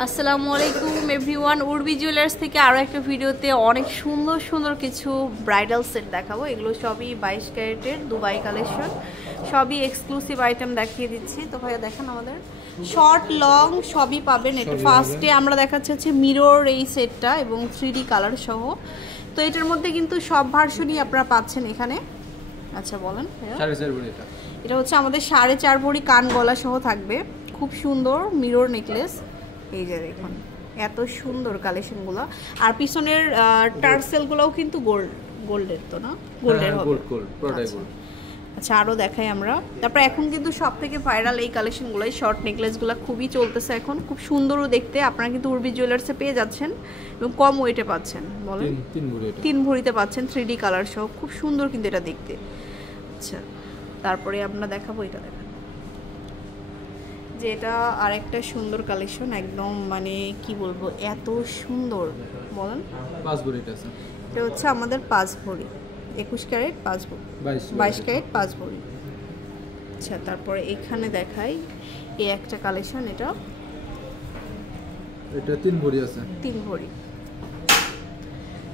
আসসালামু আলাইকুম everyone, Urvi jewellers থেকে আরও একটা ভিডিওতে অনেক সুন্দর সুন্দর কিছু ব্রাইডাল সেট দেখাবো। এগুলো সবই 22 ক্যারেটের দুবাই কালেকশন, সবই এক্সক্লুসিভ আইটেম দেখিয়ে দিচ্ছি। তো ভাইয়া দেখেন, আমাদের শর্ট লং সবই পাবেন। এটা ফার্স্টে আমরা দেখাচ্ছি হচ্ছে মিরর এই সেটটা এবং 3D কালার সহ। তো এটার মধ্যে কিন্তু সব ভার্সনই আপনারা পাচ্ছেন এখানে। আচ্ছা বলেন। এটা হচ্ছে আমাদের 4.5 ভরি কান গলা সহ থাকবে, খুব সুন্দর মিরর নেকলেস। এই যে দেখুন এত সুন্দর কালেকশনগুলো, আর পিছনের টার্সেলগুলোও কিন্তু গোল্ডের, তো না গোল্ডের হবে। আচ্ছা আরও দেখাই আমরা। তারপর এখন কিন্তু সব থেকে ভাইরাল এই কালেকশনগুলোই, শর্ট নেকলেসগুলো খুবই চলতেছে এখন, খুব সুন্দরও দেখতে। আপনারা কিন্তু উর্বি জুয়েলার্সে পেয়ে যাচ্ছেন এবং কম ওয়েটে পাচ্ছেন। বলেন 3 ভরিতে পাচ্ছেন 3D কালার সহ, খুব সুন্দর কিন্তু এটা দেখতে। আচ্ছা তারপরে আমরা দেখাবো, এটা দেখান যে এটা আরেকটা সুন্দর কালেকশন, একদম মানে কি বলবো এত সুন্দর। বলেন 5 ভরি আছে। এটা হচ্ছে আমাদের 5 ভরি, 21 ক্যারেট 5 ভরি, 22 ক্যারেট 5 ভরি। আচ্ছা তারপরে এখানে দেখাই এই একটা কালেকশন, এটা 3 ভরি আছে। 3 ভরি,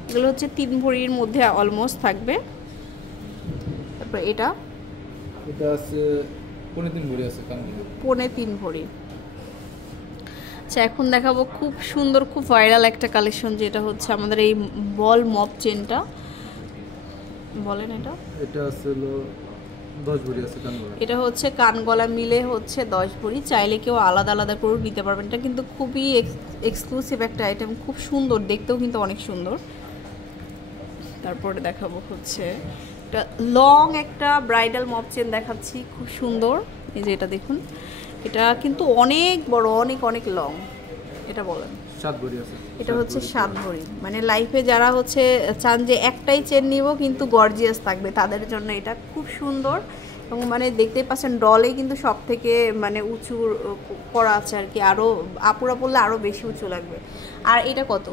এগুলো হচ্ছে 3 ভরির মধ্যে অলমোস্ট থাকবে। তারপর এটা আছে 3.5 ভরি আছে, 3.5 ভরি। আচ্ছা এখন দেখাবো খুব সুন্দর, খুব ভাইরাল একটা কালেকশন, যেটা হচ্ছে আমাদের এই বল মপ চেনটা। বলেন এটা আছে 10 ভরি আছে কান গলা। এটা হচ্ছে কান গলা মিলে হচ্ছে 10 ভরি, চাইলে কেউ আলাদা আলাদা করে নিতে পারবেন। এটা কিন্তু খুবই এক্সক্লুসিভ একটা আইটেম, খুব সুন্দর দেখতেও কিন্তু অনেক সুন্দর। তারপরে দেখাবো হচ্ছে এটা লং একটা ব্রাইডাল মপ চেন দেখাচ্ছি, খুব সুন্দর। এই যে এটা দেখুন, এটা কিন্তু অনেক বড়, অনেক অনেক লং। এটা বলেন 7 ভরি আছে। এটা হচ্ছে 7 ভরি, মানে লাইফে যারা হচ্ছে চান যে একটাই চেন নিব কিন্তু গর্জিয়াস থাকবে, তাদের জন্য এটা খুব সুন্দর। এবং মানে দেখতেই পাচ্ছেন ডলে কিন্তু সব থেকে মানে উঁচু করা আছে আর কি, আরও আপুরা পড়লে আরও বেশি উঁচু লাগবে। আর এটা কত?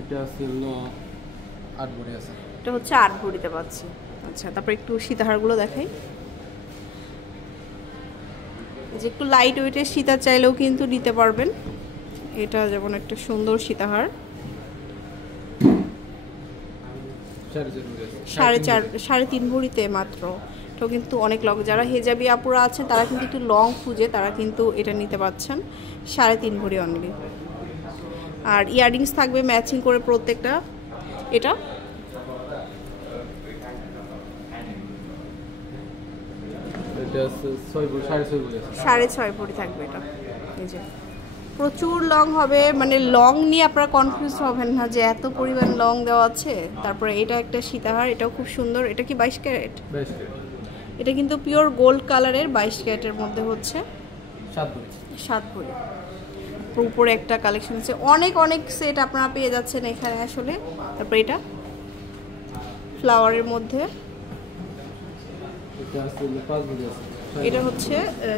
এটা আছে 8 ভরি আছে। এটা হচ্ছে 8 ভরিতে পাচ্ছি। আচ্ছা তারপর একটু সীতাহারগুলো দেখাই, যে একটু লাইট ওয়েটের সীতা চাইলেও কিন্তু নিতে পারবেন। এটা যেমন একটা সুন্দর সীতাহার, 3.5 ভরিতে মাত্র। এটাও কিন্তু অনেক লং, যারা হেজাবি আপুরা আছেন তারা কিন্তু একটু লং খুঁজে, তারা কিন্তু এটা নিতে পারছেন 3.5 ভরি অনলি। আর ইয়াররিংস থাকবে ম্যাচিং করে প্রত্যেকটা। এটা আছে 6 ভরি, 6.5 ভরি আছে। 6.5 ভরি থাকবে এটা। এই যে প্রচুর লং হবে, মানে লং নিয়ে আপনারা কনফিউজ হবেন না যে এত পরিমাণ লং দেওয়া আছে। তারপরে এটা একটা সীতাহার, এটাও খুব সুন্দর। এটা কি 22 ক্যারেট? 22 ক্যারেট। এটা কিন্তু পিওর গোল্ড কালারের 22 ক্যারেটের মধ্যে হচ্ছে 7 ভরি। 7 ভরি। উপরে একটা কালেকশন আছে, অনেক অনেক সেট আপনারা পেয়ে যাচ্ছেন এখানে আসলে। তারপরে এটা ফ্লাওয়ারের মধ্যে, এটা আছে 5 ভরি আছে। এটা হচ্ছে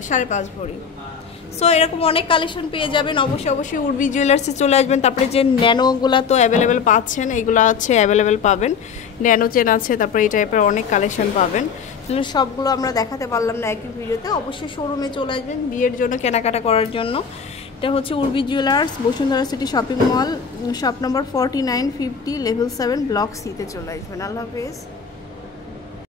5.5 ভরি। সো এরকম অনেক কালেকশন পেয়ে যাবেন। অবশ্যই উর্বি জুয়েলার্সে চলে আসবেন। তারপরে যে ন্যানোগুলো তো অ্যাভেলেবেল পাচ্ছেন, এইগুলো হচ্ছে অ্যাভেলেবেল পাবেন। ন্যানো চেন আছে, তারপরে এই টাইপের অনেক কালেকশন পাবেন। তাহলে সবগুলো আমরা দেখাতে পারলাম না একই ভিডিওতে। অবশ্যই শোরুমে চলে আসবেন বিয়ের জন্য, কেনাকাটা করার জন্য। এটা হচ্ছে Urvi jewellers, Bashundhara city shopping mall, shop number 4950, level 7, block সিতে চলে আসবেন। আল্লাহ হাফেজ।